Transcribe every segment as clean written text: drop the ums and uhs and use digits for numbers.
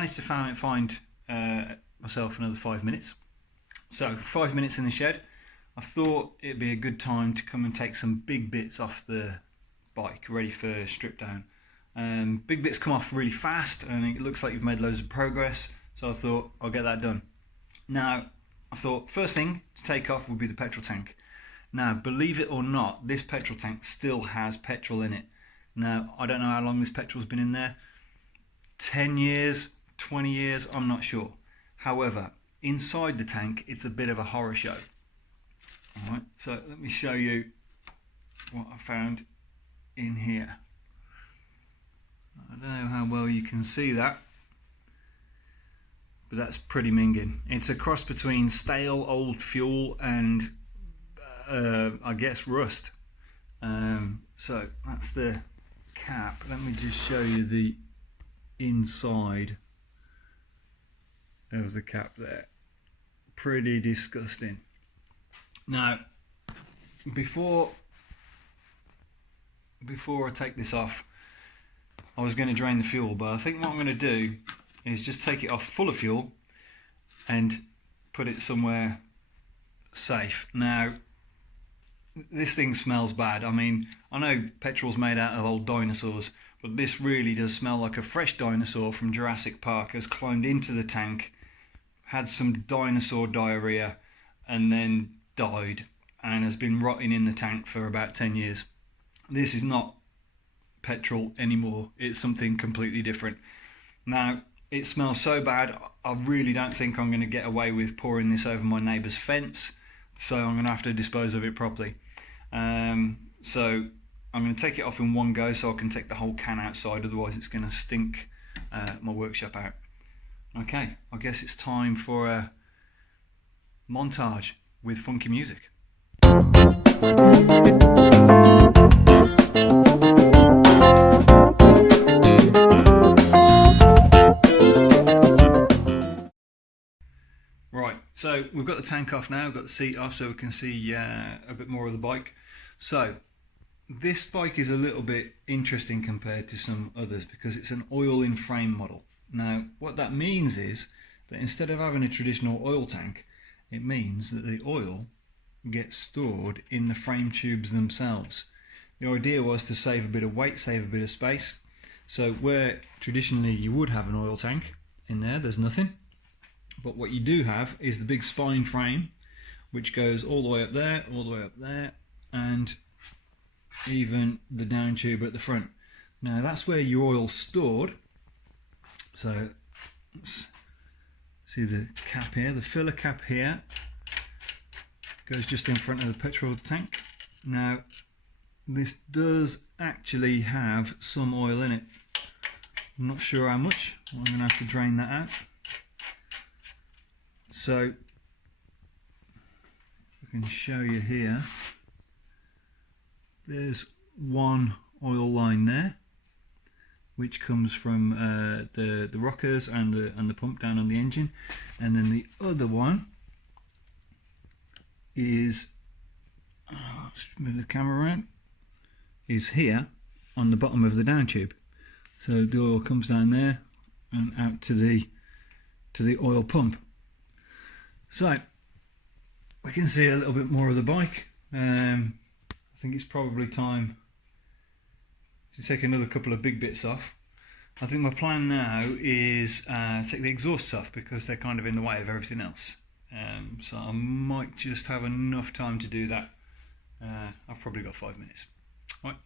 managed to find myself another 5 minutes. So 5 minutes in the shed. I thought it'd be a good time to come and take some big bits off the bike, ready for strip down. Big bits come off really fast, and it looks like you've made loads of progress. So I thought I'll get that done. Now, I thought first thing to take off would be the petrol tank. Now, believe it or not, this petrol tank still has petrol in it. Now, I don't know how long this petrol's been in there. 10 years, 20 years, I'm not sure. However, inside the tank, it's a bit of a horror show. Alright, so let me show you what I found in here. I don't know how well you can see that, but that's pretty minging. It's a cross between stale old fuel and I guess rust. So that's the cap. Let me just show you the inside of the cap there. Pretty disgusting. Now, before I take this off, I was going to drain the fuel, but I think what I'm going to do is just take it off full of fuel and put it somewhere safe. Now, this thing smells bad. I mean, I know petrol's made out of old dinosaurs, but this really does smell like a fresh dinosaur from Jurassic Park has climbed into the tank, had some dinosaur diarrhea, and then died, and has been rotting in the tank for about 10 years. This is not petrol anymore. It's something completely different. Now, it smells so bad, I really don't think I'm going to get away with pouring this over my neighbour's fence, so I'm going to have to dispose of it properly. So I'm going to take it off in one go so I can take the whole can outside, otherwise it's going to stink my workshop out. Okay, I guess it's time for a montage with funky music. Right, so we've got the tank off now, we've got the seat off so we can see a bit more of the bike. So this bike is a little bit interesting compared to some others because it's an oil in frame model. Now what that means is that instead of having a traditional oil tank, it means that the oil gets stored in the frame tubes themselves. The idea was to save a bit of weight, save a bit of space. So where traditionally you would have an oil tank in there, there's nothing. But what you do have is the big spine frame, which goes all the way up there, all the way up there, and even the down tube at the front. Now that's where your oil's stored. So let's see the cap here, the filler cap here goes just in front of the petrol tank. Now this does actually have some oil in it. I'm not sure how much. I'm going to have to drain that out. So I can show you here. There's one oil line there, which comes from the rockers and the pump down on the engine, and then the other one is, let's move the camera around, is here on the bottom of the down tube. So the oil comes down there and out to the oil pump. So we can see a little bit more of the bike. I think it's probably time to take another couple of big bits off. I think my plan now is take the exhausts off because they're kind of in the way of everything else. So I might just have enough time to do that. I've probably got 5 minutes. Right.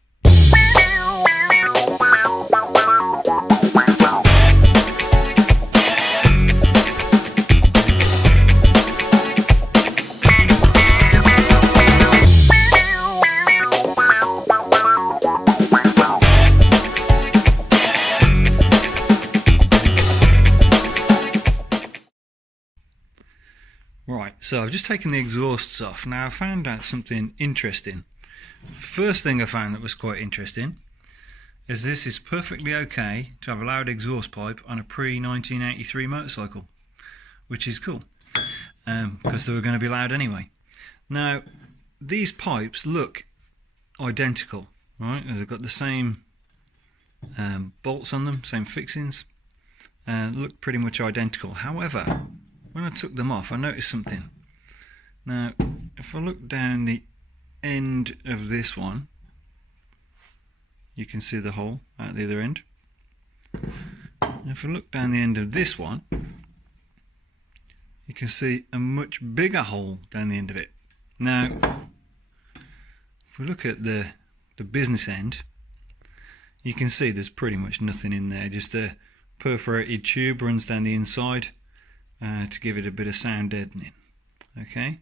Right, so I've just taken the exhausts off. Now I found out something interesting. First thing I found that was quite interesting is this is perfectly okay to have a loud exhaust pipe on a pre-1983 motorcycle, which is cool, because they were going to be loud anyway. Now, these pipes look identical, right? They've got the same bolts on them, same fixings. look pretty much identical. However, when I took them off, I noticed something. Now, if I look down the end of this one, you can see the hole at the other end. And if I look down the end of this one, you can see a much bigger hole down the end of it. Now, if we look at the business end, you can see there's pretty much nothing in there. Just a perforated tube runs down the inside to give it a bit of sound deadening. Okay,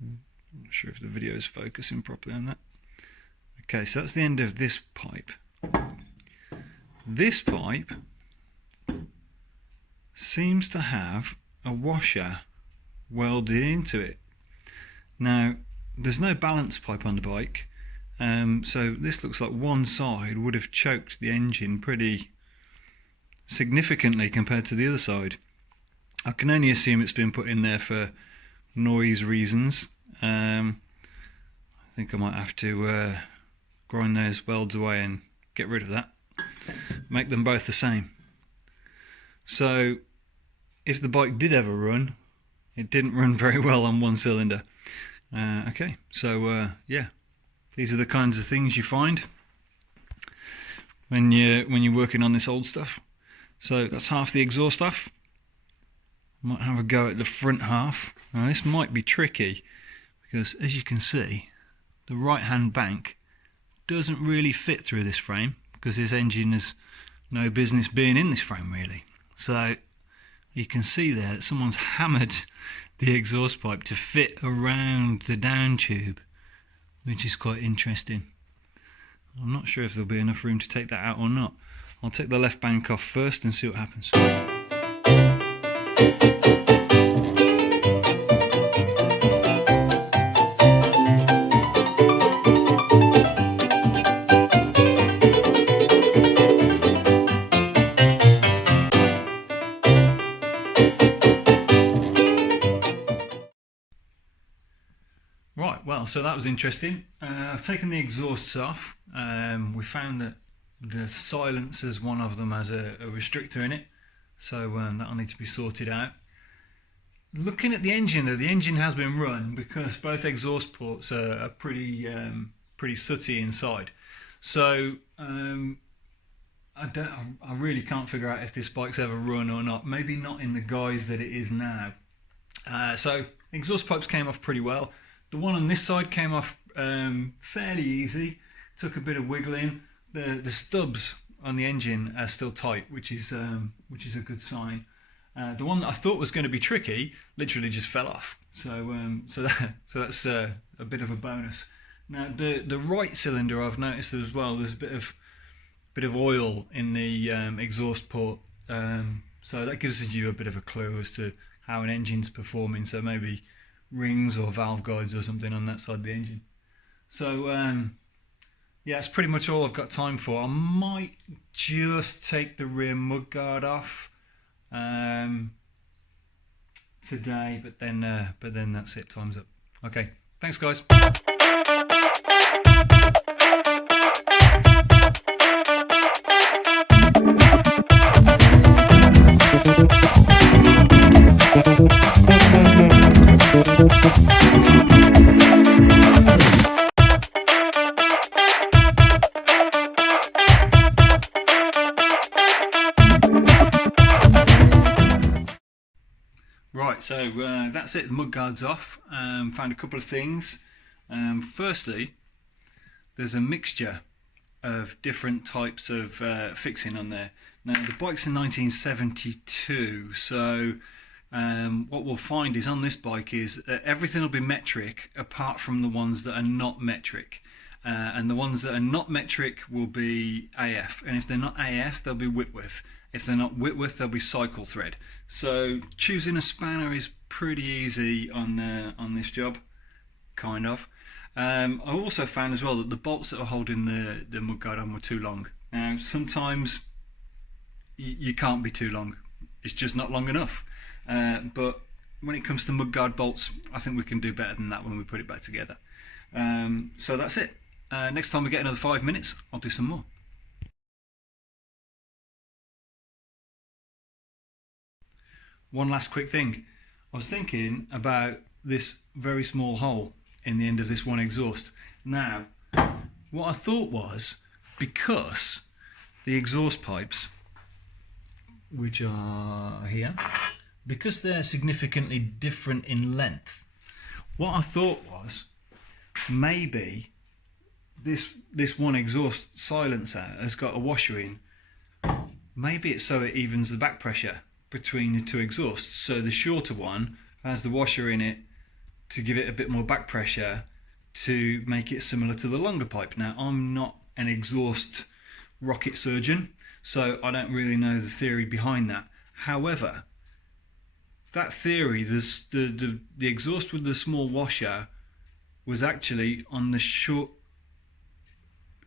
I'm not sure if the video is focusing properly on that. Okay, so that's the end of this pipe. This pipe seems to have a washer welded into it. Now, there's no balance pipe on the bike, so this looks like one side would have choked the engine pretty significantly compared to the other side. I can only assume it's been put in there for noise reasons. I think I might have to grind those welds away and get rid of that. Make them both the same. So if the bike did ever run, it didn't run very well on one cylinder. Okay, so yeah, these are the kinds of things you find when you're working on this old stuff. So that's half the exhaust off. Might have a go at the front half. Now this might be tricky because, as you can see, the right hand bank doesn't really fit through this frame because this engine has no business being in this frame really. So you can see there that someone's hammered the exhaust pipe to fit around the down tube, which is quite interesting. I'm not sure if there'll be enough room to take that out or not. I'll take the left bank off first and see what happens. Right, well, so that was interesting. I've taken the exhausts off. We found that the silencers, one of them has a restrictor in it, so that'll need to be sorted out. Looking at the engine though, the engine has been run because both exhaust ports are pretty sooty inside. So I really can't figure out if this bike's ever run or not. Maybe not in the guise that it is now. So exhaust pipes came off pretty well. The one on this side came off fairly easy. Took a bit of wiggling. The stubs on the engine are still tight, which is a good sign. The one that I thought was going to be tricky literally just fell off. So that's a bit of a bonus. Now the right cylinder, I've noticed as well, there's a bit of oil in the exhaust port. So that gives you a bit of a clue as to how an engine's performing. So maybe rings or valve guides or something on that side of the engine. So yeah, that's pretty much all I've got time for. I might just take the rear mudguard off today, but then that's it. Time's up. Okay, thanks guys. Right, so that's it. Mudguard's off. Found a couple of things. Firstly, there's a mixture of different types of fixing on there. Now the bike's in 1972, so what we'll find is on this bike is everything will be metric apart from the ones that are not metric. And the ones that are not metric will be AF, and if they're not AF, they'll be Whitworth. If they're not Whitworth, they'll be cycle thread. So choosing a spanner is pretty easy on this job, kind of. I also found as well that the bolts that are holding the mudguard on were too long. Now sometimes you can't be too long; it's just not long enough. But when it comes to mudguard bolts, I think we can do better than that when we put it back together. So that's it. Next time we get another 5 minutes, I'll do some more. one last quick thing. I was thinking about this very small hole in the end of this one exhaust. Now, what I thought was, because the exhaust pipes, which are here, because they're significantly different in length, what I thought was maybe this one exhaust silencer has got a washer in. Maybe it's so it evens the back pressure between the two exhausts. So the shorter one has the washer in it to give it a bit more back pressure to make it similar to the longer pipe. Now, I'm not an exhaust rocket surgeon, so I don't really know the theory behind that. However, that theory, the exhaust with the small washer was actually on the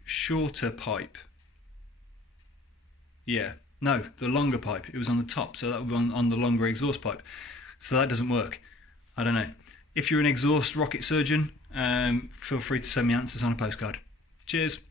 shorter pipe. Yeah, no, the longer pipe. It was on the top, so that would be on the longer exhaust pipe. So that doesn't work. I don't know. If you're an exhaust rocket surgeon, feel free to send me answers on a postcard. Cheers.